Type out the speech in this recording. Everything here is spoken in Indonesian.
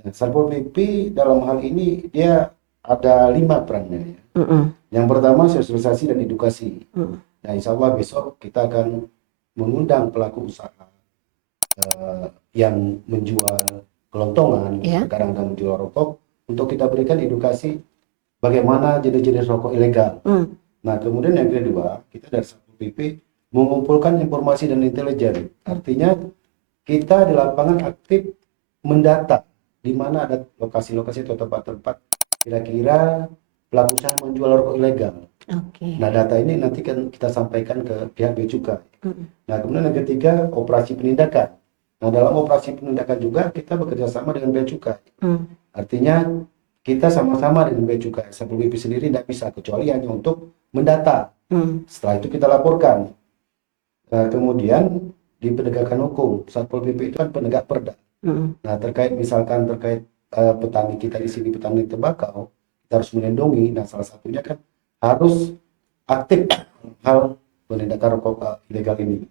Dan Satpol PP dalam hal ini dia ada 5 perannya. Yang pertama sosialisasi dan edukasi. Nah, insya Allah besok kita akan mengundang pelaku usaha yang menjual kelontongan, kadang-kadang menjual rokok, untuk kita berikan edukasi bagaimana jenis-jenis rokok ilegal. Nah, kemudian yang kedua, kita dari Satpol PP mengumpulkan informasi dan intelijen. Artinya kita di lapangan aktif mendata di mana ada lokasi-lokasi atau tempat-tempat kira-kira pelaku usaha menjual rokok ilegal. Nah, data ini nanti kan kita sampaikan ke pihak bea cukai. Nah, kemudian yang ketiga, operasi penindakan. Nah, dalam operasi penindakan juga kita bekerja sama dengan bea cukai. Artinya kita sama-sama dengan bea cukai. Satpol PP sendiri tidak bisa kecuali hanya untuk mendata. Setelah itu kita laporkan. Nah, kemudian di penegakan hukum, Satpol PP itu kan penegak perda. Nah, misalkan terkait petani kita di sini, petani tembakau, kita harus melindungi. Nah, salah satunya kan harus aktif hal penindakan rokok ilegal ini.